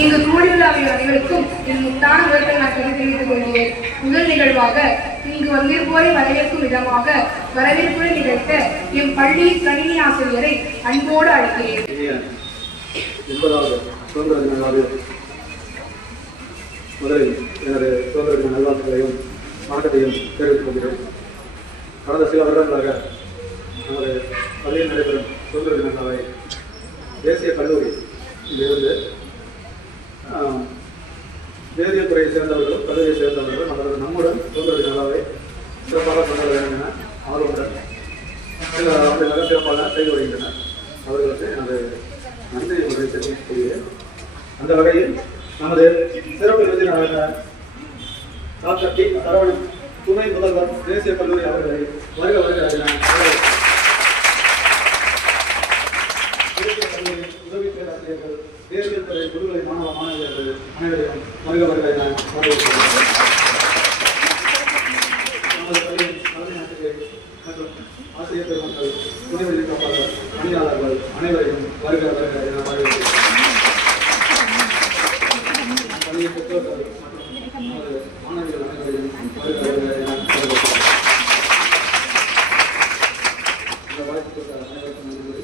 இங்கு கூடியுள்ள அனைவருக்கும் என் முத்தான உலகத்தை நான் தெரிவித்துக் கொள்கிறேன். முதல் நிகழ்வாக இங்கு வந்திருப்போரை வரவேற்கும் விதமாக வரவேற்புரை நிகழ்த்த என் பள்ளி கணினி ஆசிரியரை அன்போடு அழைக்கிறேன். முதலில் எனது சுதந்திர தின நல்வாழ்த்துக்களையும் வணக்கத்தையும் தெரிவித்துக் கொள்கிறேன். கடந்த சில வருடங்களாக நமது பள்ளியில் நடைபெறும் சுதந்திர தின விழாவை தேசிய கல்லூரி இருந்து வேதியியல் துறையை சேர்ந்தவர்களும் கல்லூரியை சேர்ந்தவர்களும் நம்முடன் சுதந்திர தின விழாவை சிறப்பாக கொண்டாட வேண்டும் என ஆர்வமுடன் சில சிறப்பாக செய்து வருகின்றனர். அவர்களுக்கு எனது நன்றி உரை தெரிவிக்கக்கூடிய அந்த வகையில் நமது சிறப்பு விருந்தினராக டாக்டர் டி சரவணன் துணை முதல்வர் தேசிய கல்லூரி அவர்களை வருக உதவி பேராசிரியர்கள் தேசிய துறை குழுவை மாணவர்கள் அனைவரையும் வருக என வரவேற்கிறேன். நமது பள்ளியின் தலைமை ஆசிரியர் மற்றும் ஆசிரியர் பெருமக்கள் துணைவெளி காப்பாளர் பணியாளர்கள் அனைவரையும் வருக என வரவேற்கிறேன். பள்ளியின் பெற்றோர்கள் மற்றும் நமது மாணவிகள் அனைவரையும் வருக என வரவேற்கிறேன். இந்த வாய்ப்புக்கு அனைவருக்கும் நன்றி.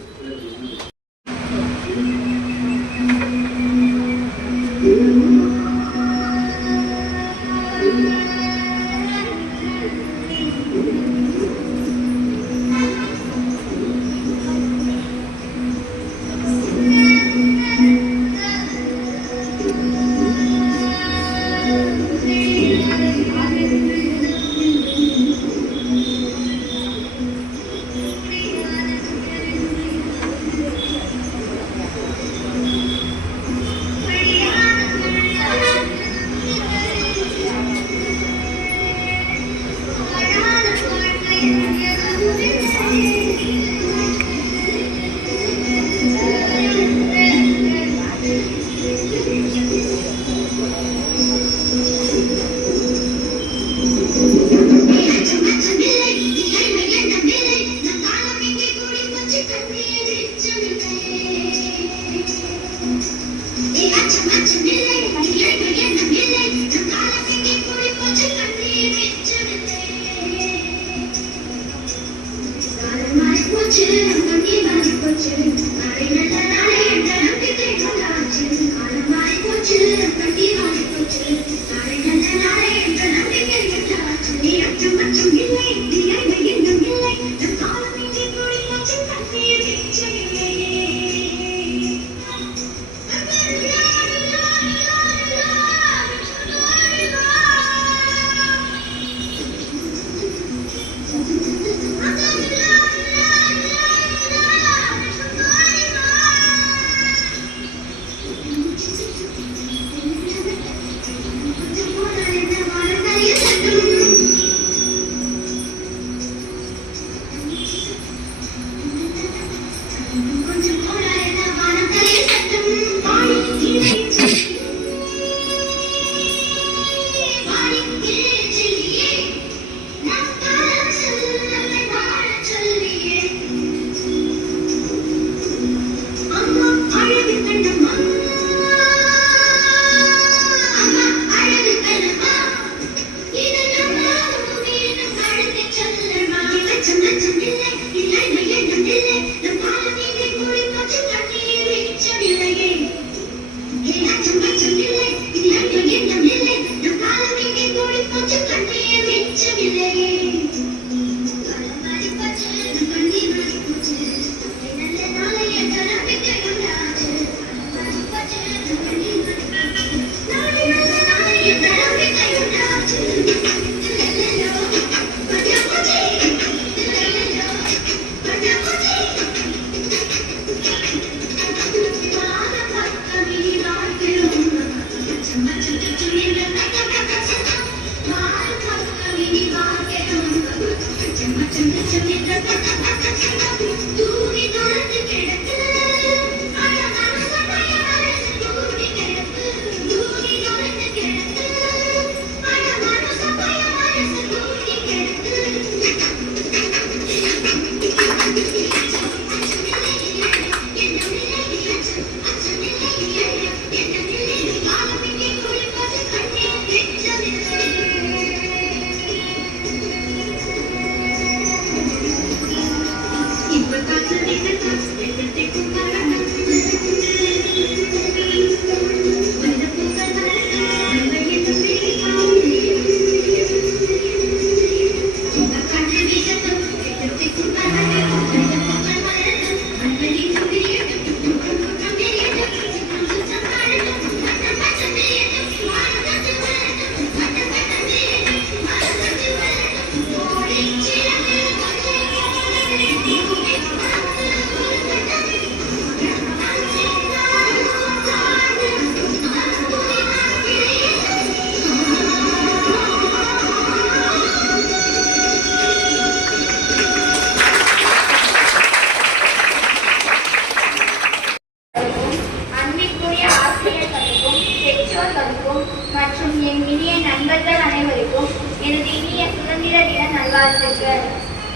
நல்வாழ்த்துக்கள்.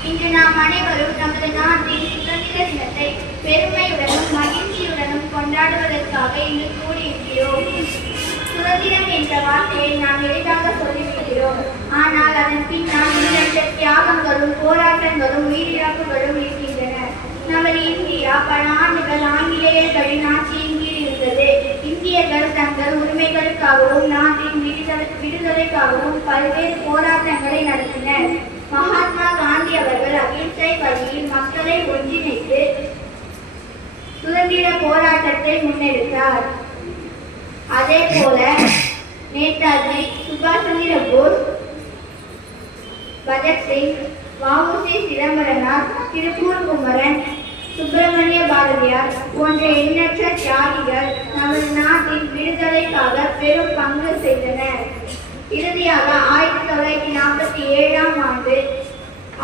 இன்று நாம் அனைவரும் நமது நாட்டின் சுதந்திர தினத்தை பெருமையுடனும் மகிழ்ச்சியுடனும் கொண்டாடுவதற்காக இன்று கூடியிருக்கிறோம். சுதந்திரம் என்ற வார்த்தையை நாம் எளிதாக சொல்லிவிடுகிறோம். ஆனால் அதன் பின்னால் எண்ணற்ற தியாகங்களும் போராட்டங்களும் உயிரிழப்புகளும் இருக்கின்றன. நமது இந்தியா பல ஆண்டுகள் ஆங்கிலேயர்களின் ஆட்சியின் கீழ் இருந்தது. இந்தியர்கள் தங்கள் உரிமைகளுக்காகவும் நாட்டின் விடுதலைக்காகவும் பல்வேறு போராட்டங்களை நடத்தினர். மகாத்மா காந்தி அவர்கள் அகிம்சை வழியில் மக்களை ஒன்றிணைத்து சுதந்திர போராட்டத்தை முன்னெடுத்தார். அதே போல நேதாஜி சுபாஷ் சந்திர போஸ், பகத்சிங், வ.உ.சி. சிதம்பரனார், திருப்பூர் குமரன், சுப்பிரமணிய பாரதியார் போன்ற எண்ணற்ற தியாகிகள் நமது நாட்டின் விடுதலைக்காக பெரும் பங்கு செய்தனர். இறுதியாக 1947ஆம் ஆண்டு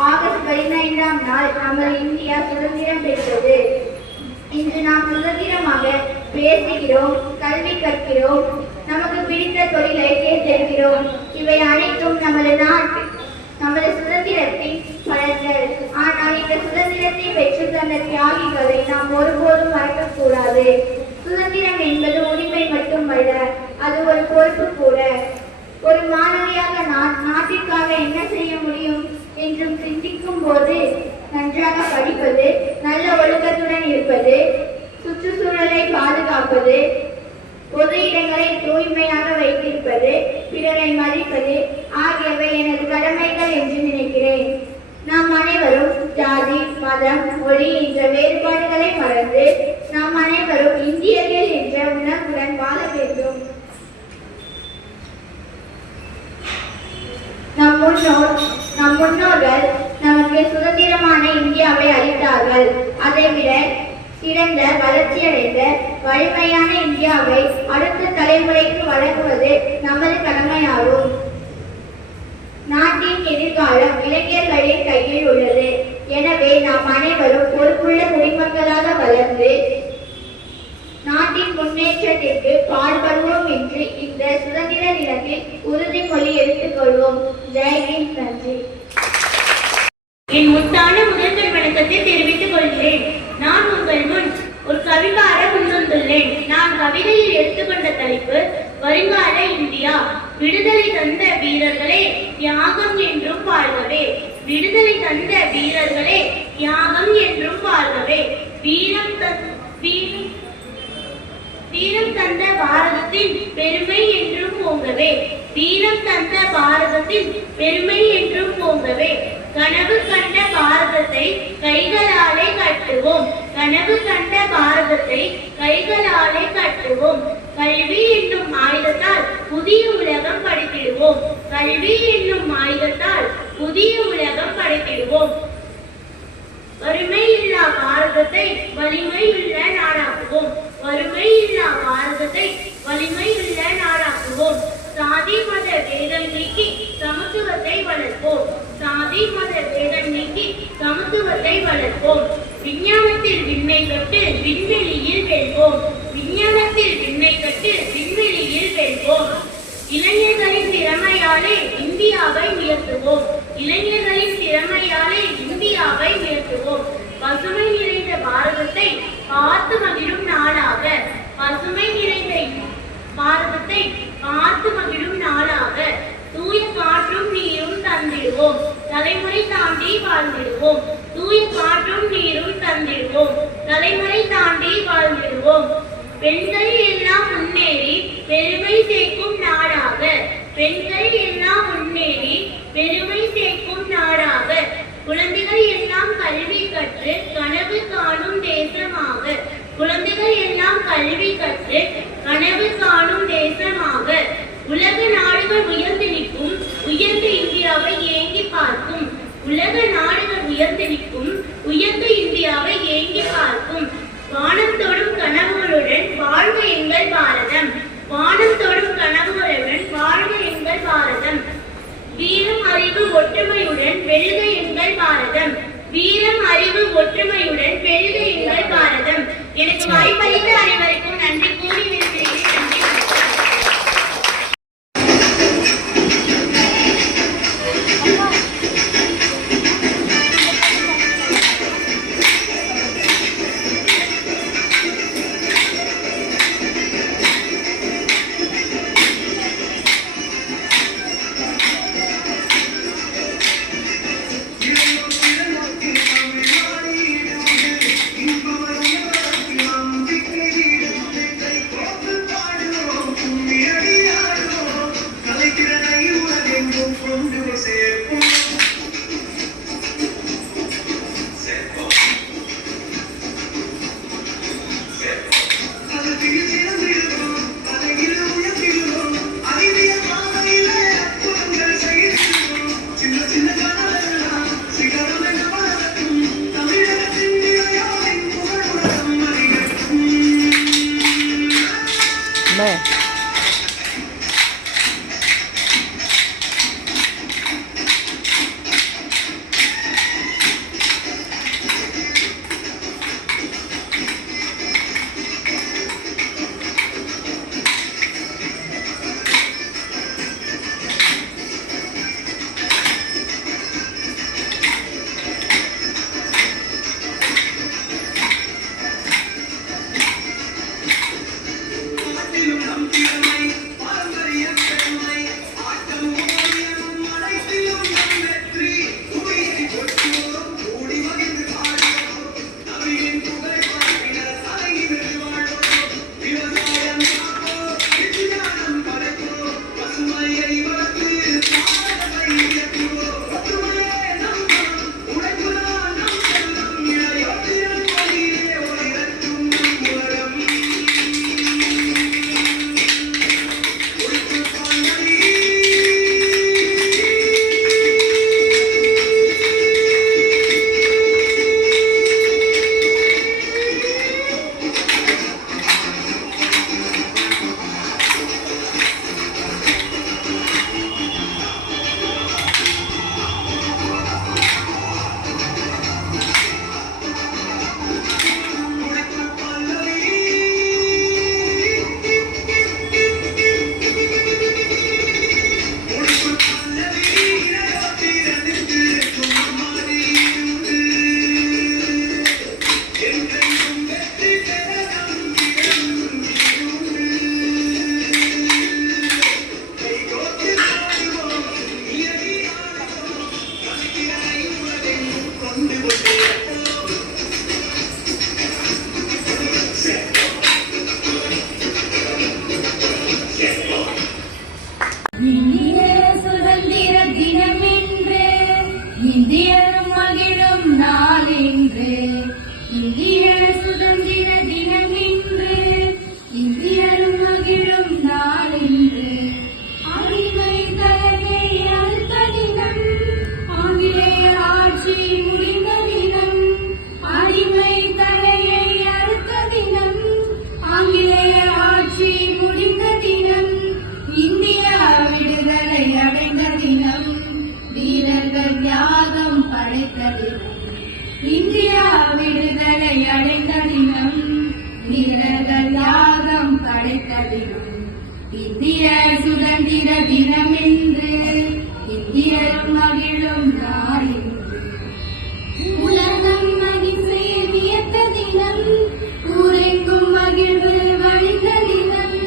ஆகஸ்ட் 15ஆம் நாள் நமது இந்தியா சுதந்திரம் பெற்றது. இன்று நாம் சுதந்திரமாக பேசுகிறோம், கல்வி கற்கிறோம், நமக்கு பிடித்த தொழிலை தேர்ந்தெடுக்கிறோம். இவை அனைத்தும் நமது சுதந்திரத்தின் பலன்கள். ஆனால் இந்த சுதந்திரத்தை பெற்று தந்த தியாகிகளை நாம் ஒருபோதும் மறக்கக்கூடாது. சுதந்திரம் என்பது உரிமை மட்டுமல்ல, அது ஒரு பொறுப்பு கூட. ஒரு மாணவியாக நாட்டிற்காக என்ன செய்ய முடியும் என்றும் சிந்திக்கும் போது நன்றாக படிப்பது, நல்ல ஒழுக்கத்துடன் இருப்பது, சுற்றுச்சூழலை பாதுகாப்பது, பொது இடங்களை தூய்மையாக வைத்திருப்பது, பிறரை மதிப்பது ஆகியவை எனது கடமைகள் என்று நினைக்கிறேன். நாம் அனைவரும் ஜாதி, மதம், மொழி என்ற வேறுபாடுகளை மறந்து நாம் அனைவரும் இந்தியர்கள் என்ற உணர்வுடன் வாழ வேண்டும். நம் முன்னோர்கள் நமக்கு சுதந்திரமான இந்தியாவை அளித்தார்கள். அதைவிட சிறந்த வளர்ச்சியடைந்த வலிமையான இந்தியாவை அடுத்த தலைமுறைக்கு வழங்குவது நமது கடமையாகும். நாட்டின் எதிர்காலம் இளைஞர்களின் கையில் உள்ளது. எனவே நாம் அனைவரும் பொறுப்புள்ள குடிமக்களாக வளர்ந்து நாட்டின் முன்னேற்றத்திற்கு பாடுபடுவோம் என்று இந்த சுதந்திர தினத்தில் உறுதிமொழி எடுத்துக் கொள்வோம். ஜெய்ஹிந்த். நன்றி. என் முத்தான முதல்வர் வணக்கத்தை தெரிவித்துக் கொள்கிறேன். நான் உங்கள் முன் ஒரு கவி பாட முன்வந்துள்ளேன். நான் கவிதையில் எடுத்துக்கொண்ட தலைப்பு வருங்கால இந்தியா. விடுதலை தந்த வீரர்களே தியாகம் என்றும் வாழ்கவே. விடுதலை தந்த வீரர்களே தியாகம் என்றும் வாழ்கவே. வீரம் தந்த பாரதத்தின் பெருமை என்றும் போங்கவே. வீரம் தந்த பாரதத்தின் பெருமை என்றும் போங்கவே. கனவு கண்ட பாரதத்தை கைகளாலே கட்டுவோம். கனவு கண்ட பாரதத்தை கைகளாலே கட்டுவோம். கல்வி என்னும் ஆயுதத்தால் புதிய உலகம் படைத்திடுவோம். கல்வி என்னும் ஆயுதத்தால் புதிய உலகம் படைத்திடுவோம். வறுமை இல்லா பாரதத்தை வலிமையுள்ள நாடாக்குவோம். வறுமை இல்லா பாரதத்தை வலிமையுள்ள நாடாக்குவோம். சாதி மத வேதம் நீக்கி சமத்துவத்தை வளர்ப்போம். சாதி மத வேதம் நீக்கி சமத்துவத்தை வளர்ப்போம். விஞ்ஞானத்தில் விண்ணை தொட்டு விண்வெளியில் வெல்வோம். விஞ்ஞானத்தில் விண்ணை தொட்டு விண்வெளியில் வெல்வோம். இளைஞர்களின் திறமையாலே இந்தியாவை உயர்த்துவோம். இளைஞர்களின் திறமையாலே இந்தியாவை உயர்த்துவோம். பசுமை நிறைந்த பாரதத்தை பார்த்து மகிழும் நாடாக. பசுமை நிறைந்த பாரதத்தை பார்த்து மகிழும் நாடாக. தூய காற்றும் நீரும் தந்திடுவோம். தலைமுறை தாண்டி வாழ்ந்திடுவோம். தூய காற்றும் நீரும் தந்திடுவோம். தலைமுறை தாண்டி வாழ்ந்திடுவோம். பெண்கள் எல்லாம் முன்னேறி பெருமை சேர்க்கும் நாடாக. பெண்கள் எல்லாம் முன்னேறி பெருமை சேர்க்கும் நாடாக. குழந்தைகள் எல்லாம் கல்வி கற்று கனவு காணும் தேசமாக. குழந்தைகள் எல்லாம் கல்வி கற்று கனவு காணும் தேசமாக. உலக நாடுகள் உயர்ந்து நிற்கும் உயர்ந்த இந்தியாவை ஏங்கி பார்க்கும். உலக நாடுகள் உயர்ந்து நிற்கும் உயர்ந்த இந்தியாவை ஏங்கி பார்க்கும். வானத்தோடும் கனவுகளுடன் வாழ்க எங்கள் பாரதம். வானத்தோடும் கனவுகளுடன் வாழ்க எங்கள் பாரதம். வீரம் அறிவு ஒற்றுமையுடன் வெல்க எங்கள் பாரதம். வீரம் அறிவு ஒற்றுமையுடன் வெல்க எங்கள் பாரதம். எனக்கு வாய்ப்பளித்த அனைவருக்கும் நன்றி கூறி நிறுத்துகிறேன். நன்றி. இந்தியரும் மகிழும் நாளின்று, இந்திய சுதந்திர தினமின்று, இந்தியரும் மகிழும் நாளின்று. அடிமை தலைமை அறுத்த தினம், ஆங்கிலேய ஆட்சி முடிந்த தினம். அடிமை தலையை அறுத்த தினம், ஆங்கிலேய ஆட்சி முடிந்த தினம். இந்தியா விடுதலை அடைந்த தினம், வீரர்கள் தியாகம் படைத்த தினம். இந்தியா விடுதலை அடைந்த தினம், வீரர்கள் தியாகம் படைத்த தினம். இந்திய சுதந்திர தினம் என்று, இந்தியரும் மகிழும் நாள் என்று. உலகம் அகிம்சையை வியத்த தினம், ஊரெங்கும் மகிழ்வு வழிந்த தினம்.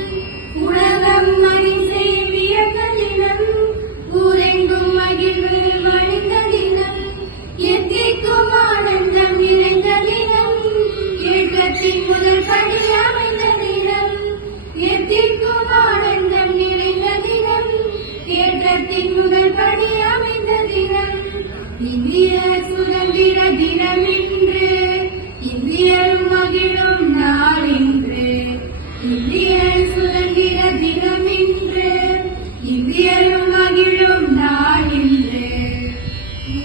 உலகம் அகிம்சையை வியத்த தினம், ஊரெங்கும் மகிழ்வு வழிந்த தினம். எத்திக்கும் ஆனந்தம் நிறைந்த தினம், ஏற்றத்தின் முதல் படி அமைந்த தினம். எத்திக்கும் ஆனந்தம் நிறைந்த தினம், ஏற்றத்தின் முதல் படி அமைந்த தினம். இந்திய சுதந்திர தினம் இன்று, இந்தியரும் மகிழும் நாள் இன்று. இந்திய சுதந்திர தினம் இன்று, இந்தியரும் மகிழும் நாள் இன்று.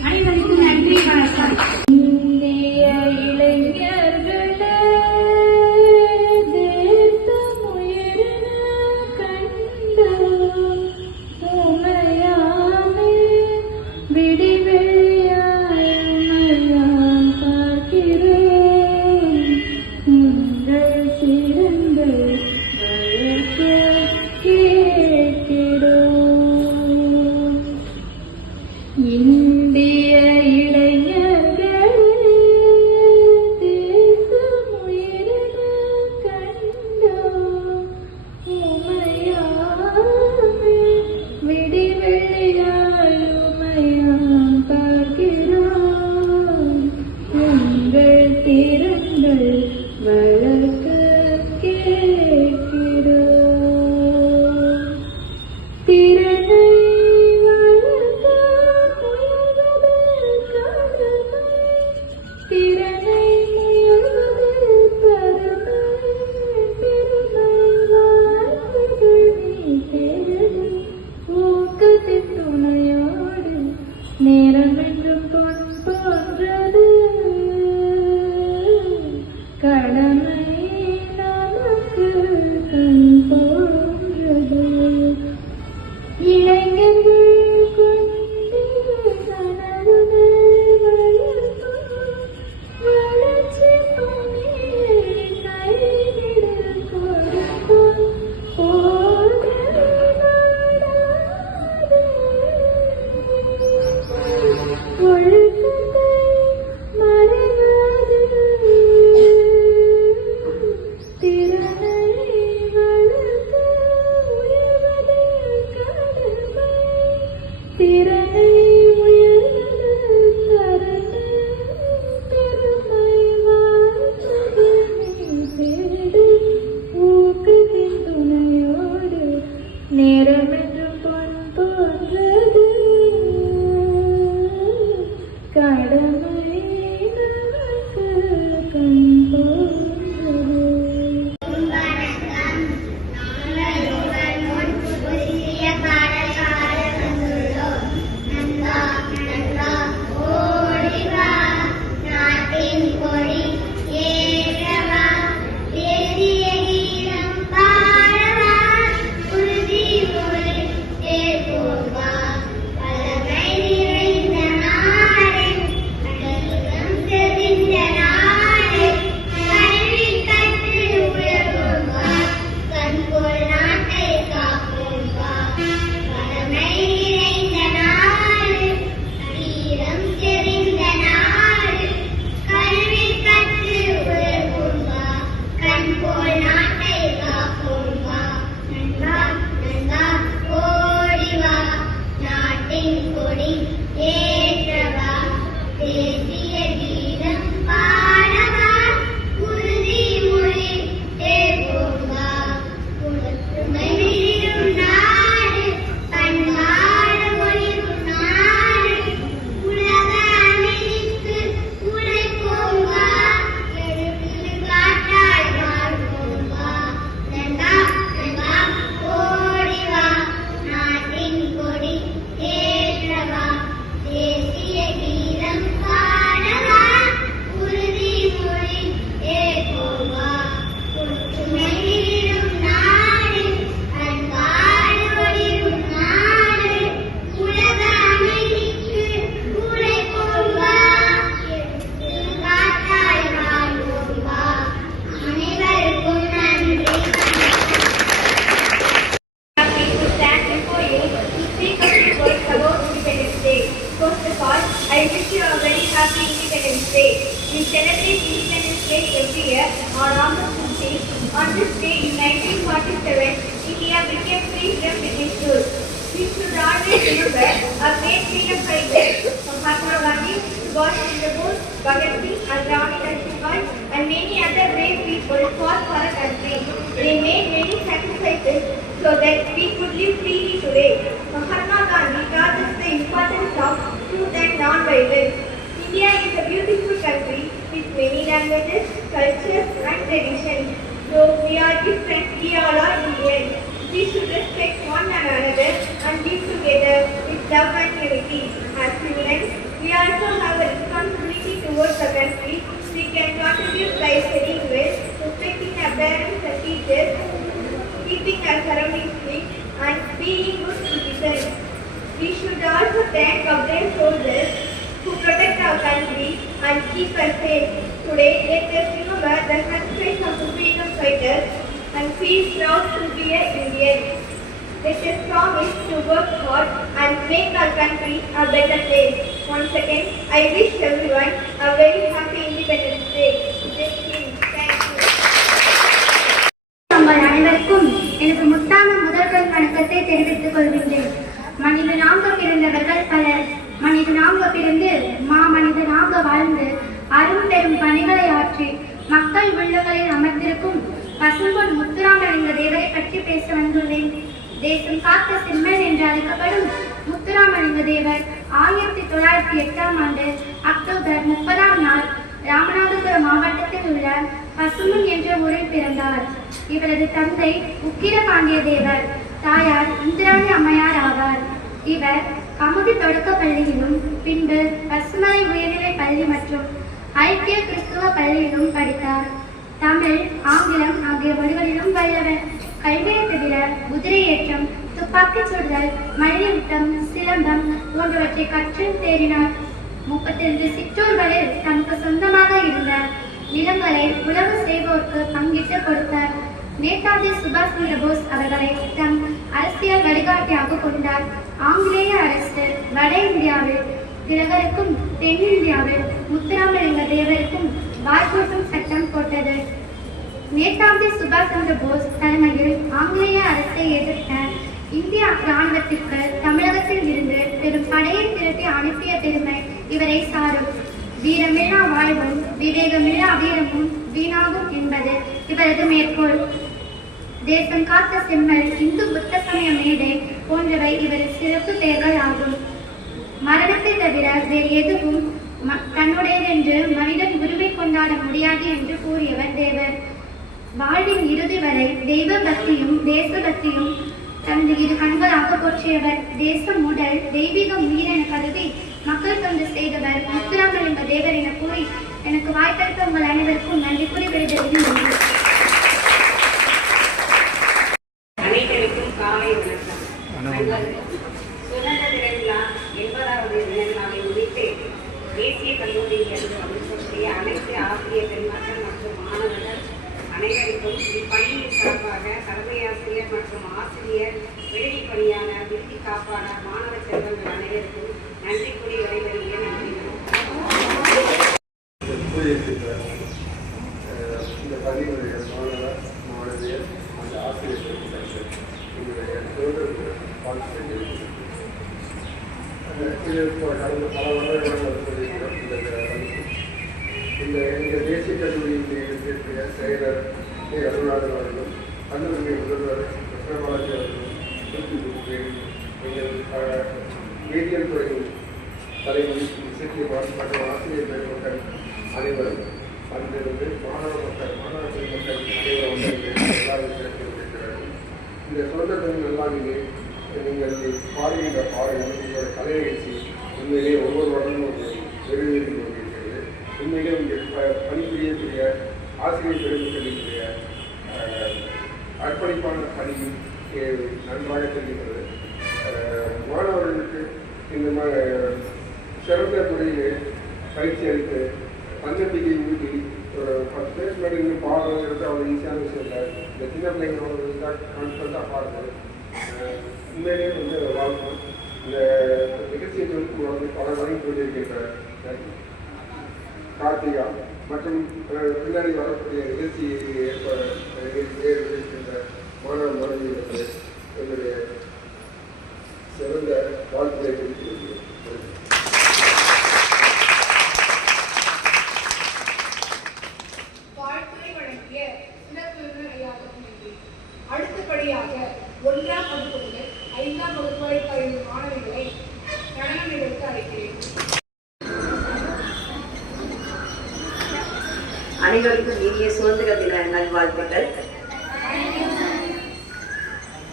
அனைவருக்கும் நன்றி, வணக்கம். இந்திய இளைஞர்களே, தேசம் உயர்ன கண்டு உமையாமே விடிவெளியான் பார்க்கிறோம். உங்கள் சிறந்த வளர்க்க கேட்கிறோம். remember our great freedom fighters, Mahatma Gandhi, Subhash Chandra Bose, Bhagat Singh, Rani Lakshmi, and many other brave people fought for our country. They made many sacrifices so that we could live freely today. Mahatma Gandhi taught us the importance of truth and non-violence. India is a beautiful country with many languages, cultures, and traditions. Though we are different, we all are Indians. We should respect one another and live together with love and unity. As citizens, we also have a responsibility towards the country. We can contribute by studying well, respecting our parents and teachers, keeping our surroundings clean, and being good citizens. We should also thank our brave soldiers who protect our country and keep us safe. Today, let us remember the sacrifice of the freedom fighters and feel proud to be an Indian. Let us promise to work hard and make our country a better place. Once again, I wish everyone a very happy Independence Day. Thank you. உங்கள் அனைவருக்கும் எனக்கு முத்தான முதல்கள் வணக்கத்தை தெரிவித்துக் கொள்கின்றேன். மனிதனாக பிறந்தவர்கள் பலர். மனிதனாக பிறந்து மாமனிதனாக வாழ்ந்து அரும் பெரும் பணிகளை ஆற்றி மக்கள் உள்ளங்களில் அமர்ந்திருக்கும் பசும்பொன் முத்துராமலிங்க தேவரை பற்றி பேச வந்துள்ளேன். தேசம் காத்த சிம்மன் என்று அழைக்கப்படும் முத்துராமலிங்க தேவர் 1908ஆம் ஆண்டு அக்டோபர் 30ஆம் நாள் ராமநாதபுரம் மாவட்டத்தில் உள்ள பசும்பொன் என்ற ஊரில் பிறந்தார். இவரது தந்தை உக்கிரபாண்டிய தேவர், தாயார் இந்திராணி அம்மையார் ஆவார். இவர் கமுதி தொடக்க பள்ளியிலும் பின்பு பசுமலை உயர்நிலை பள்ளி மற்றும் ஐக்கிய கிறிஸ்துவ பள்ளியிலும் படித்தார். தமிழ், ஆங்கிலம் ஆகிய மொழிகளிலும் வல்லவர். கல்வியை தவிர குதிரை ஏற்றம், துப்பாக்கிச் சுடுதல், மல்யுத்தம், சிலம்பம் போன்றவற்றை கற்று தேறினார். 32 சிற்றூர்களில் தனக்கு சொந்தமாக இருந்த நிலங்களை உழவு செய்வோருக்கு பங்கிட்டு கொடுத்தார். நேதாஜி சுபாஷ் சந்திர போஸ் அவர்களை தம் அரசியல் வழிகாட்டியாக கொண்டார். ஆங்கிலேய அரசு வட இந்தியாவில் திலகருக்கும் தென்னிந்தியாவில் முத்துராமலிங்க தேவருக்கும் வாய்ப்பூட்டும் சட்டம் போட்டது. நேதாஜி சுபாஷ் சந்திர போஸ் தலைமையில் ஆங்கிலேய அரசை எதிர்த்த இந்திய இராணுவத்திற்கு தமிழகத்தில் இருந்து பெரும் படையை திரட்டி அனுப்பிய பெருமை இவரை சாரும். வீரமில்லா வாழ்வும் விவேகமில்லா வீரமும் வீணாகும் என்பது இவரது மேற்கோள். தேசம் காத்த செம்மல், இந்து புத்த சமய மேடை போன்றவை இவரது சிறப்பு பெயர்கள் ஆகும். மரணத்தை தவிர வேறு எதுவும் தன்னுடையதென்று மனிதன் உரிமை கொண்டாட முடியாது என்று கூறியவர் தேவர். வாழ்வின் இறுதி வரை தெய்வ பக்தியும் தேசபக்தியும் தனது இரு கண்களாக போற்றியவர். தேசம் உடல் தெய்வீகம் உயிரென கருதி மக்கள் தொண்டு செய்தவர் முத்துராமலிங்க தேவர் என கூறி எனக்கு வாய்ப்பளித்த உங்கள் அனைவருக்கும் நன்றி கூறி விடைபெறுகிறேன். அனைவருக்கும் காலை வணக்கம். சுதந்திர தின விழா 80வது தின விழாவை முன்னிட்டு தேசிய கல்லூரியிலிருந்து வந்திருக்கக்கூடிய அனைத்து ஆசிரியர் பெருமக்கள் மற்றும் மாணவர்கள் அனைவருக்கும் இப்பள்ளியின் சார்பாக தலைமையாசிரியர் மற்றும் ஆசிரியர், விடுதி பணியாளர், விடுதி காப்பாளர், மாணவ செல்வங்கள் அனைவருக்கும் நன்றி கூறி விடைபெறுகிறேன். நன்றி. இந்த பள்ளியினுடைய மாணவர், மாணவியர், அந்த ஆசிரியர்கள் எங்களுடைய வாழ்த்து. இது கடந்த பல வருடங்களாக வருகிறோம். இந்த எங்கள் தேசிய கல்லூரியில் இருக்கக்கூடிய செயலர் அருணாதன் அவர்களும், கல்லூரி முதல்வர் கிருஷ்ணபாலாஜி அவர்களும், எங்கள் வேதியியல் துறையின் தலைவர் இசைக்குமார் மற்றும் ஆசிரியர் பெருமக்கள் அனைவரும் அங்கிருந்து மாணவ மக்கள், மாணவ பெருமக்கள் அனைவரும் எல்லாரும் கிடைக்கிறார்கள். இந்த சுதந்திரத்தின் எல்லாமே நீங்கள் பாடுகின்ற பாடல்கள், உங்களோட கலை நிகழ்ச்சி உண்மையிலே ஒவ்வொரு வருடமும் வெறுவெறி கொண்டிருக்கிறது. உண்மையிலே உங்கள் பணிபுரியக்கூடிய ஆசிரியர் பெருமக்களினுடைய அர்ப்பணிப்பான பணியும் நன்றாக தெரிகிறது. மாணவர்களுக்கு இந்த சிறந்த துறையிலே பயிற்சி அளித்து தன்னம்பிக்கை ஊட்டி ஒரு 10 பேர் மேலே இன்னும் பாடுறது அவ்வளோ ஈஸியான விஷயம் இல்லை. இந்த சின்ன பிள்ளைங்களோட கான்ஃபிடண்ட்டாக பாடுறது உண்மையிலே வாழ்க்கணும். இந்த நிகழ்ச்சியை வந்து பல வழங்கி கொண்டிருக்கின்ற கார்த்திகா மற்றும் பின்னாடி வரக்கூடிய நிகழ்ச்சியை ஏற்கின்ற மாணவ மாணவிகளுக்கு என்னுடைய சிறந்த வாழ்த்து அடுத்தபடியாக 1ஆம் வகுப்பு முதல் 5ஆம் வகுப்பு வரை பயிலும் மாணவிகளை நடனம் நிகழ்த்த அழைக்கிறேன். அனைவருக்கும் இனிய சுதந்திர தின நல்வாழ்த்துக்கள்.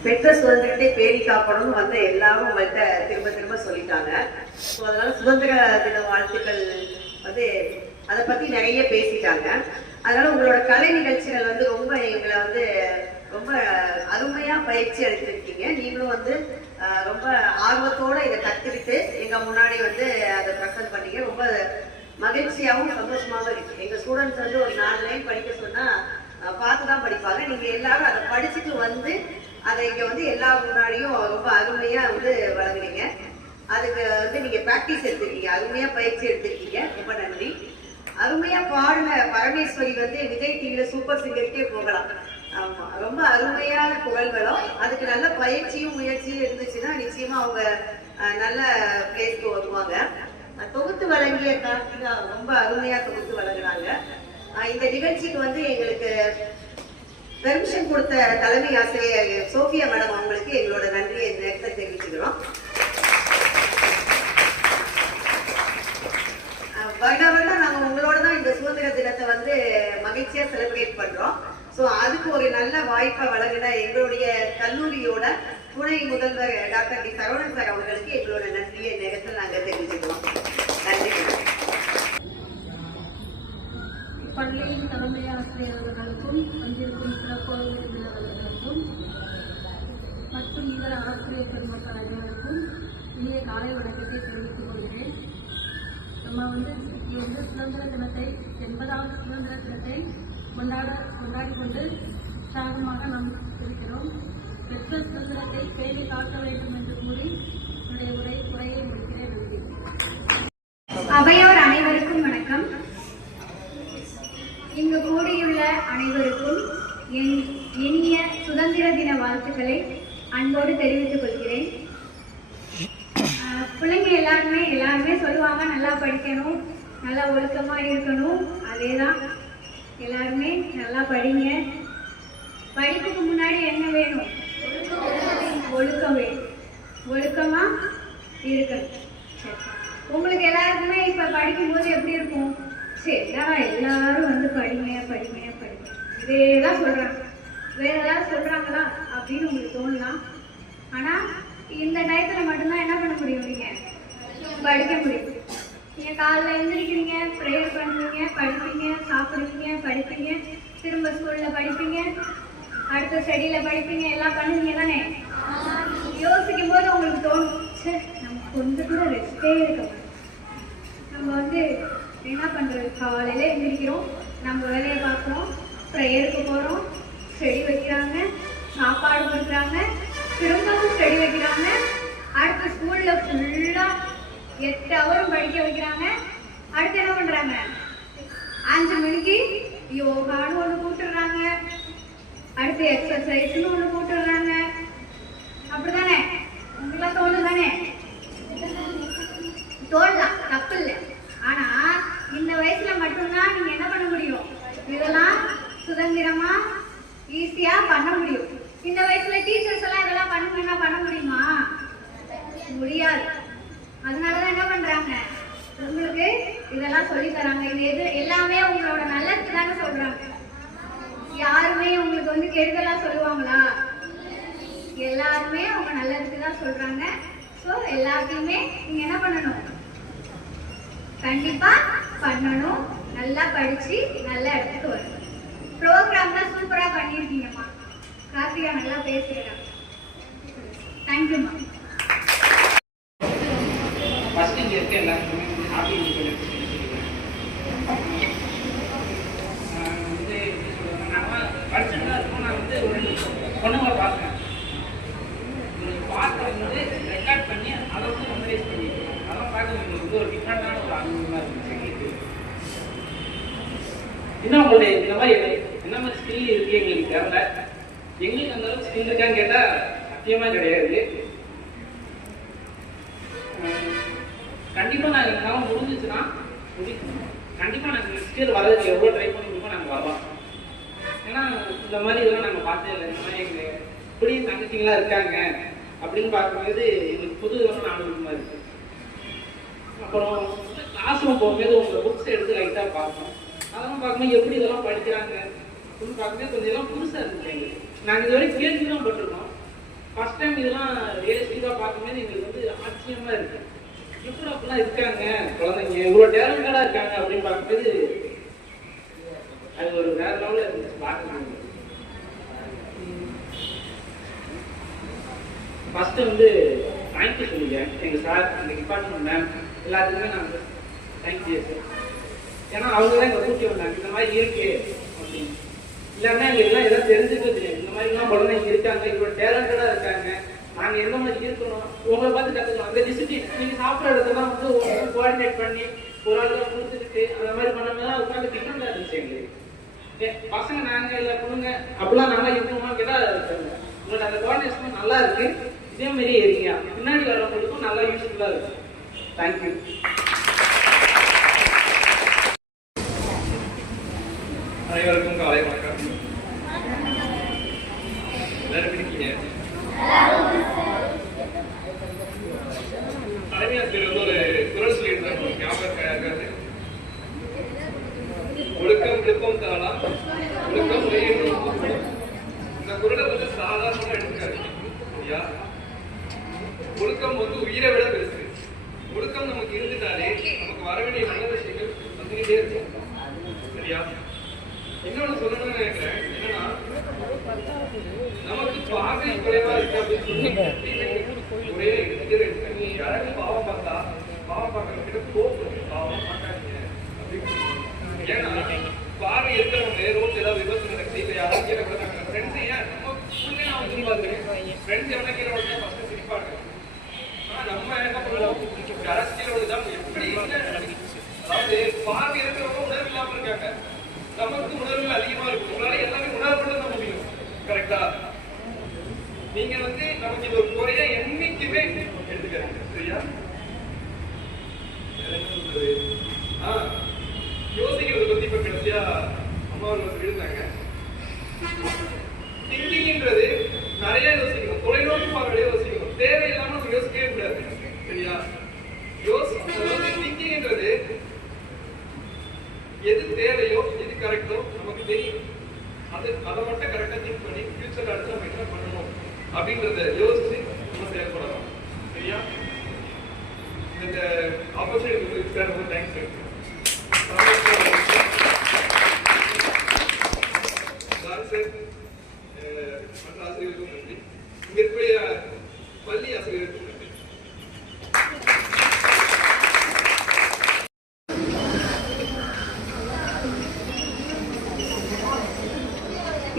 பெற்ற சுதந்திரத்தை பேணி காக்கணும்னு வந்து எல்லாரும் உங்கள்கிட்ட திரும்ப திரும்ப சொல்லிட்டாங்க. ஸோ அதனால சுதந்திர தின வாழ்த்துக்கள் வந்து அதை பற்றி நிறைய பேசிட்டாங்க. அதனால உங்களோட கலை நிகழ்ச்சிகள் வந்து ரொம்ப எங்களை வந்து ரொம்ப அருமையாக பயிற்சி அளித்திருக்கீங்க. நீங்களும் வந்து ரொம்ப ஆர்வத்தோடு இதை கற்றுக்கிட்டு எங்கள் முன்னாடி வந்து அதை ப்ரெசென்ட் பண்ணீங்க. ரொம்ப மகிழ்ச்சியாகவும் சந்தோஷமாகவும் இருக்கு. எங்கள் ஸ்டூடெண்ட்ஸ் வந்து ஒரு 4 லைன் படிக்க சொன்னால் பார்த்து தான் படிப்பாங்க. நீங்கள் எல்லாரும் அதை படிச்சுட்டு வந்து அதை இங்கே வந்து எல்லாரும் முன்னாடியும் ரொம்ப அருமையாக வந்து வழங்குறீங்க. அதுக்கு வந்து நீங்கள் ப்ராக்டிஸ் எடுத்துருக்கீங்க, அருமையாக பயிற்சி எடுத்துருக்கீங்க. ரொம்ப நன்றி. அருமையாக பாடின பரமேஸ்வரி வந்து விஜய் டிவியில் சூப்பர் சிங்கருக்கே போகலாம். ஆமாம், ரொம்ப அருமையான புகழ்களும் அதுக்கு நல்ல பயிற்சியும் முயற்சியும் இருந்துச்சுன்னா நிச்சயமாக அவங்க நல்ல பிளேஸ்க்கு வருவாங்க. தொகுத்து வழங்கிய கார்த்திகா ரொம்ப அருமையாக தொகுத்து வழங்குறாங்க. இந்த நிகழ்ச்சிக்கு வந்து எங்களுக்கு பெர்மிஷன் கொடுத்த தலைமை ஆசிரியர் சோஃபியா மேடம் அவங்களுக்கு எங்களோட நன்றியை இந்த நேரத்தை தெரிவிச்சுக்கிறோம். வருடம் நாங்கள் உங்களோட தான் இந்த சுதந்திர தினத்தை வந்து மகிழ்ச்சியாக செலிப்ரேட் பண்ணுறோம். ஸோ அதுக்கு ஒரு நல்ல வாய்ப்பை வழங்கின எங்களுடைய கல்லூரியோட துணை முதல்வர் டாக்டர் டி சரவணன் சார் அவர்களுக்கு எங்களோட நன்றியை நேரத்தில் நாங்கள் தெரிவிச்சுக்கிறோம். நன்றி. பள்ளியின் தலைமை ஆசிரியர்களுக்கும் வந்திருக்கும் சிறப்பு விருந்தினர்களுக்கும் மற்றும் இதர ஆசிரியர் பெருமக்கள் அனைவருக்கும் இனிய காலை வணக்கத்தை தெரிவித்துக் கொள்கிறேன். நம்ம வந்து சுதந்திர தினத்தை 80வது சுதந்திர தினத்தை கொண்டாடி கொண்டு உற்சாகமாக நாம் இருக்கிறோம். பெற்ற சுதந்திரத்தை பேணி காக்க வேண்டும் என்று கூறி என்னுடைய உரையை முடிக்கிறேன். நன்றி. அவையோர் அனைவருக்கும் வணக்கம். இங்கு கூடியுள்ள அனைவருக்கும் என் இனிய சுதந்திர தின வாழ்த்துக்களை அன்போடு தெரிவித்துக் கொள்கிறேன். பிள்ளைங்க எல்லாருமே சொல்லுவாங்க நல்லா படிக்கணும், நல்லா ஒழுக்கமா இருக்கணும். அதேதான், எல்லாருமே நல்லா படிங்க. படிப்புக்கு முன்னாடி என்ன வேணும்? ஒழுக்கம் வேணும். ஒழுக்கமா இருக்கணும். உங்களுக்கு எல்லாருக்குமே இப்ப படிக்கும்போது எப்படி இருக்கும்? சரிடா, எல்லாரும் வந்து படிங்க படிங்க படிங்க இதேதான் சொல்றாங்க, வேற ஏதாவது சொல்றாங்களா அப்படின்னு உங்களுக்கு தோணலாம். ஆனா இந்த டயத்துல மட்டும்தான் என்ன பண்ண முடியும்? நீங்க படிக்க முடியும். நீங்க காலைல எழுந்திரிக்கிறீங்க, ப்ரேயர் பண்ணுவீங்க, படிப்பீங்க, சாப்பிடுவீங்க, படிப்பீங்க, திரும்ப ஸ்கூல்ல படிப்பீங்க, அடுத்த ஸ்டடியில படிப்பீங்க, எல்லாம் பண்ணுவீங்க தானே? யோசிக்கும் போது உங்களுக்கு தோணும், சே நம்ம கொஞ்சம் கூட ரெஸ்டே இருக்க மாட்டோம். நம்ம வந்து என்ன பண்றது? காலையில எழுந்திரிக்கிறோம், நம்ம வேலையை பார்க்குறோம், ப்ரேயருக்கு போறோம், ஸ்டடி வைக்கிறாங்க, சாப்பாடு கொடுக்குறாங்க, திரும்பவும் ஸ்டடி வைக்கிறாங்க, அடுத்த ஸ்கூல்ல ஃபுல்லா 8 ஹவரும் படிக்க வைக்கிறாங்க. அடுத்து என்ன பண்றாங்க? 5 மணிக்கு யோகான்னு ஒண்ணு கூட்டுறாங்க, அடுத்து எக்ஸசைஸ்னு ஒண்ணு கூட்டுறாங்க. அப்படிதானே? உங்களுக்கு தோணும் தானே? தோணலாம், தப்பு இல்லை. ஆனா இந்த வயசுல மட்டும்தான் நீங்க என்ன பண்ண முடியும்? இதெல்லாம் சுதந்திரமா ஈஸியா பண்ண முடியும். இந்த வயசுல டீச்சர்ஸ் எல்லாம் இதெல்லாம் பண்ணுங்கன்னா பண்ண முடியுமா? முடியாது. அதனாலதான் என்ன பண்றாங்க? உங்களுக்கு இதெல்லாம் சொல்லி தராங்க. இது எல்லாமே உங்களோட நல்லதுக்கு தானே சொல்றாங்க. யாருமே உங்களுக்கு வந்து கெடுதலா சொல்லுவாங்களா? எல்லாருமே அவங்க நல்லதுக்கு தான் சொல்றாங்க. ஸோ எல்லாத்தையுமே நீங்க என்ன பண்ணணும்? கண்டிப்பா பண்ணணும். நல்லா படிச்சு நல்ல இடத்துக்கு வரணும். ப்ரோக்ராம்லாம் சூப்பரா பண்ணியிருக்கீங்கம்மா. கார்த்திகா நல்லா பேசுகிறாங்க. தேங்க்யூம்மா. ஃபர்ஸ்ட் இங்கே இருக்க எல்லாருக்குமே ஹாப்பி வந்து நான் படிச்சுட்டு தான் இருக்கோம். நான் வந்து ஒரு பொண்ணுங்களை பார்த்தேன். ஒரு பாட்டை வந்து ரெக்கார்ட் பண்ணி அதை வந்து மெமரைஸ் பண்ணியிருக்கேன். அதெல்லாம் பார்க்க எங்களுக்கு வந்து ஒரு டிஃப்ரெண்டான ஒரு அனுபவமாக இருந்துச்சு எங்களுக்கு. இன்னும் உங்களுடைய இந்த மாதிரி என்ன மாதிரி ஸ்கில் இருக்கு எங்களுக்கு தெரியல. எங்களுக்கு அந்த அளவுக்கு ஸ்கில் இருக்கான்னு கேட்டால் சத்தியமாக கிடையாது. கண்டிப்பாக நாங்கள் எங்களால் முடிஞ்சிச்சுன்னா கண்டிப்பாக நாங்கள் நெக்ஸ்ட் இயர் வரதுக்கு எவ்வளோ ட்ரை பண்ணி முடியுமோ நாங்கள் வரலாம். ஏன்னா இந்த மாதிரி இதெல்லாம் நாங்கள் பார்த்தே இல்லை. இந்த மாதிரி எங்கள் இப்படியும் தங்கச்சிங்களா இருக்காங்க அப்படின்னு பார்க்கும்போது எங்களுக்கு புது விதமான அனுபவமாக இருக்கு. அப்புறம் கிளாஸ் ரூம் போகும்போது உங்கள் புக்ஸ் எடுத்து லைட்டாக பார்ப்போம். அதெல்லாம் பார்க்கும்போது எப்படி இதெல்லாம் படிக்கிறாங்க அப்படின்னு பார்க்கும்போது கொஞ்சம் எல்லாம் புதுசாக இருந்துச்சு எங்களுக்கு. நாங்கள் இதுவரை கேள்வி தான் பட்டிருக்கோம். ஃபர்ஸ்ட் டைம் இதெல்லாம் ரியலிஸ்டிக்காக பார்க்கும்போது எங்களுக்கு வந்து ஆச்சரியமாக இருக்கு. எப்படி அப்படிலாம் இருக்காங்க குழந்தைங்க, இவ்வளோ டேலண்டடாக இருக்காங்க அப்படின்னு பார்க்கும்போது அது ஒரு வேற லெவலில் இருந்துச்சு பார்க்கணும். ஃபர்ஸ்ட் வந்து தேங்க்யூ சொல்லிக்கிறேன் எங்கள் சார், எங்கள் டிபார்ட்மெண்ட் மேம் எல்லாத்துக்குமே நான் வந்து தேங்க்யூ சார். ஏன்னா அவங்க தான் எங்களை கூட்டி வந்தாங்க இந்த மாதிரி இருக்கு அப்படின்னு. இல்லைன்னா எங்களுக்கு எல்லாம் எதாவது தெரிஞ்சுக்க தெரியும். இந்த மாதிரிலாம் குழந்தைங்க இருக்காங்க, இவ்வளோ டேலண்டடாக இருக்காங்க, நாங்கள் எந்த மாதிரி இருக்கணும் உங்களை பார்த்து கற்றுக்கணும். அந்த டிசிப்ளின் நீங்கள் சாப்பிட்ற இடத்தெல்லாம் வந்து உங்களுக்கு கோஆர்டினேட் பண்ணி ஒரு ஆளுக்கு கொடுத்துக்கிட்டு அந்த மாதிரி பண்ணாமல் உட்காந்து டிஃப்ரெண்டாக இருந்துச்சு எங்களுக்கு. பசங்க நாங்கள் இல்லை பொண்ணுங்க அப்படிலாம் நல்லா இருக்கணுமா கேட்டால் இருக்காங்க. உங்களுக்கு அந்த கோஆர்டினேஷன் நல்லா இருக்கு, இதே மாதிரி இருக்கீங்க பின்னாடி வரவங்களுக்கும் நல்லா யூஸ்ஃபுல்லாக இருக்கும். தேங்க்யூ. அனைவருக்கும் காலை வணக்கம். எல்லாரும் இருக்கீங்க. தலைமை ஆசிரியர் வந்து ஒரு குரல் சொல்லியிருந்தாங்க, ஞாபகம். ஒழுக்கம் விழுப்பம் தாளா, ஒழுக்கம் இந்த குரலை வந்து சாதாரணமா எடுத்துக்காரு. சரியா? ஒழுக்கம் வந்து உயிரை விட பெருசு. ஒழுக்கம் நமக்கு இருந்துட்டாலே நமக்கு வர வேண்டிய நல்ல விஷயங்கள் வந்துகிட்டே இருக்கும். சரியா? இன்னொன்னு சொல்லணும்னு நினைக்கிறேன். என்னன்னா நமக்கு பார்வை குறைவா இருக்கு அப்படின்னு சொல்லி ஒரே எடுத்துக்கிட்டு யாராவது பாவம் பார்த்தா பாவம் பார்க்கறவங்க கோபம் பாவம் பார்க்காதீங்க அப்படின்னு. ஏன்னா பார்வை இருக்கிறவங்க ரோட்ல ஏதாவது விபத்து நடக்குது, இல்ல யாராவது கீழே விழுந்தாங்க, ஃப்ரெண்ட்ஸ் ஏன் நம்ம ஸ்கூல்லே நான் வந்து பார்த்துருக்கேன், ஃப்ரெண்ட்ஸ் எவனா கீழே விழுந்தா ஃபர்ஸ்ட் சிரிப்பாங்க. ஆனா நம்ம என்ன பண்ணுவோம், யாராவது கீழே விழுந்தா எப்படி அதாவது பார்வை இருக்கிறவங்க உணர்வு இல்லாம இருக்காங்க, நமக்கு உணர்வுகள் அதிகமா இருக்கும். உங்களால எல்லாமே உணர்வு தான் முடியும். கரெக்டா? நீங்க வந்து நமக்கு இது ஒரு குறைய என்னைக்குமே எடுத்துக்கிறீங்க. சரியா? யோசிக்கிறத பத்தி இப்ப கடைசியா அம்மா அவர்கள் இருந்தாங்க. திங்கிங்ன்றது நிறைய யோசிக்கணும், தொலைநோக்கு பார்வையிலே யோசிக்கணும், தேவையில்லாம நம்ம யோசிக்கவே கூடாது. சரியா? திங்கிங்ன்றது எது தேவையோ எது கரெக்டோ நமக்கு தெரியும். அதை மட்டும் கரெக்டா திங்க் பண்ணி ஃபியூச்சர்ல அடுத்து நம்ம என்ன பண்ணணும் அப்படின்றத யோசிச்சு நம்ம செயல்படலாம். சரியா? இந்த ஆப்பர்ச்சுனிட்டி ரொம்ப தேங்க்ஸ். மற்ற ஆசிரியர்களுக்கும் நன்றி. இங்க இருக்கிற பள்ளி ஆசிரியர்களுக்கும் நன்றி.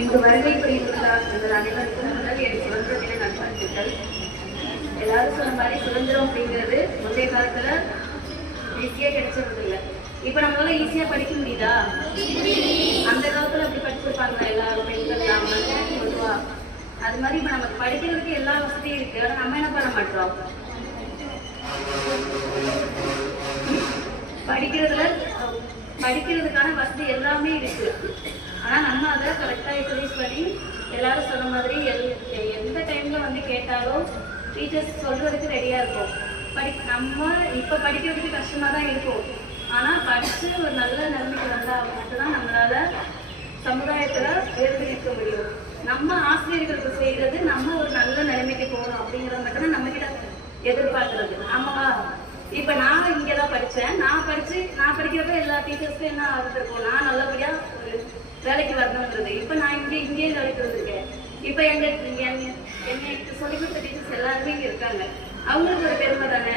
இங்கு வருகை புரிந்துள்ள உங்கள் அனைவருக்கும் முதல் என் சுதந்திர தின நல்வாழ்த்துக்கள். எல்லாரும் சொன்ன மாதிரி சுதந்திரம் அப்படிங்கிறது முந்தைய காலத்துல ஈஸியா கிடைச்சது இல்லை. இப்ப நம்மளால ஈஸியா படிக்க முடியுதா? அந்த காலத்துல அப்படி படிச்சிருப்பாங்க எல்லாரும், பெண்கள் இல்லாம பொதுவா. அது மாதிரி இப்ப நமக்கு படிக்கிறதுக்கு எல்லா வசதியும் இருக்கு, ஆனா நம்ம என்ன பண்ண மாட்டோம். படிக்கிறதுக்கான வசதி எல்லாமே இருக்கு, ஆனா நம்ம அதை கரெக்டா யூட்டிலைஸ் பண்ணி எல்லாரும் சொன்ன மாதிரி எந்த டைம்ல வந்து கேட்டாலும் டீச்சர்ஸ் சொல்றதுக்கு ரெடியா இருக்கும். நம்ம இப்ப படிக்கிறதுக்கு கஷ்டமா தான் இருக்கும், ஆனா படிச்சு ஒரு நல்ல நிலைமைக்கு வந்தா மட்டும்தான் நம்மளால சமுதாயத்துல உயர்ந்து நிற்க முடியும். நம்ம ஆசிரியர்களுக்கு செய்யறது நம்ம ஒரு நல்ல நிலைமைக்கு போகணும் அப்படிங்கறது மட்டும்தான் நம்ம கிட்ட எதிர்பார்க்கறது. ஆமாவா? இப்ப நான் இங்கதான் படிச்சேன், நான் படிக்கிறப்ப எல்லா டீச்சர்ஸ்க்கும் என்ன ஆகுது, நான் நல்லபடியா ஒரு வேலைக்கு வரணுங்கிறது. இப்ப நான் இங்கேயே வேலைக்கு வந்திருக்கேன். இப்ப என்னை சொல்லிக் கொடுத்த டீச்சர்ஸ் எல்லாருமே இங்க இருக்காங்க, அவங்களுக்கு ஒரு பெருமை தானே.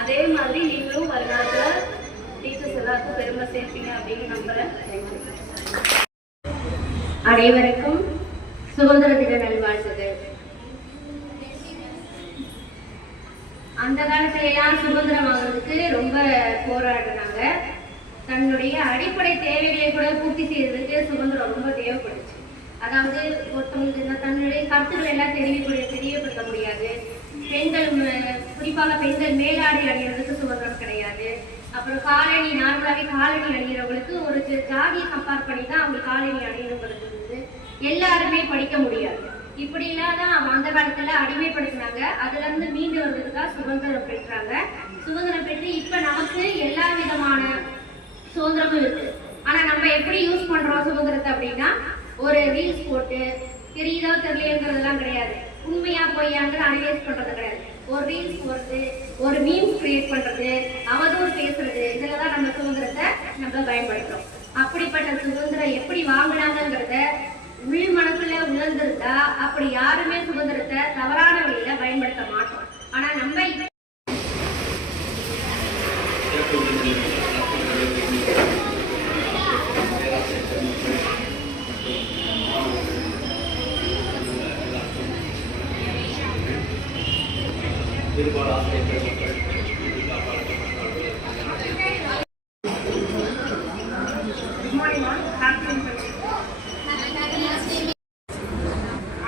அதே மாதிரி நீங்களும் வருங்காலத்துல டீச்சர்ஸ் எல்லாருக்கும் பெருமை சேர்ப்பீங்க அப்படின்னு நம்புறேன். அனைவருக்கும் சுதந்திர தின நல்வாழ்த்துக்கள். அந்த காலத்துல எல்லாம் சுதந்திரம் வாங்குறதுக்கு ரொம்ப போராடுறாங்க. தன்னுடைய அடிப்படை தேவைகளை கூட பூர்த்தி செய்யறதுக்கு சுதந்திரம் ரொம்ப தேவைப்பட்டுச்சு. அதாவது ஒருத்தவங்களுக்கு தன்னுடைய கருத்துக்களை எல்லாம் தெரியப்படுத்த முடியாது. பெண்கள், குறிப்பாக பெண்கள் மேலாடை அணிகிறதுக்கு சுதந்திரம் கிடையாது. அப்புறம் காலணி, நார்மலாவே காலணி அணிகிறவங்களுக்கு ஒரு ஜாதியை கம்பேர் பண்ணி தான் அவங்க காலணி அணிகிறவங்களுக்கு எல்லாருமே படிக்க முடியாது. இப்படிலாம் தான் அந்த காலத்துல அடிமைப்படுத்தினாங்க. அதுல இருந்து மீண்டு வந்ததுக்காக சுதந்திரம் பெற்றாங்க. சுதந்திரம் பெற்று இப்ப நமக்கு எல்லா விதமான சுதந்திரமும் இருக்கு. ஆனா நம்ம எப்படி யூஸ் பண்றோம் சுதந்திரத்தை அப்படின்னா, ஒரு ரீல்ஸ் போட்டு தெரியுதோ தெரியலையங்கிறதுலாம் கிடையாது. உண்மையா பொய்யாங்கிறது அனலைஸ் பண்றது கிடையாது. ஒரு ரீல்ஸ் போடுறது, ஒரு மீம்ஸ் கிரியேட் பண்றது, அவதூறு பேசுறது, இதுலதான் நம்ம சுதந்திரத்தை நம்ம பயன்படுத்துறோம். அப்படிப்பட்ட சுதந்திரம் எப்படி வாங்கினாங்கிறத உள் மனசுல உணர்ந்திருந்தா அப்படி யாருமே சுதந்திரத்தை தவறான வழியில பயன்படுத்த மாட்டோம். ஆனா நம்ம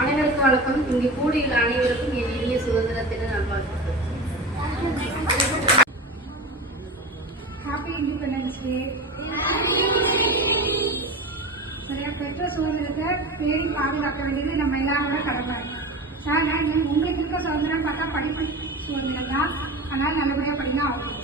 அனைவருக்கும் வணக்கம். இங்கு கூடியுள்ள அனைவருக்கும் என் இனிய சுதந்திரத்தின நல்வாழ்த்துக்கள். Happy independence day. சரியா, பெற்ற சுதந்திரத்தை பேரி பாதுகாக்க வேண்டியது நம்ம எல்லாரோட கடமை. சார், உங்களுக்கு இருக்க சுதந்திரம் பார்த்தா படிப்பு சுதந்திரம் தான். அதனால நல்லபடியாக படிங்க. ஆகும்.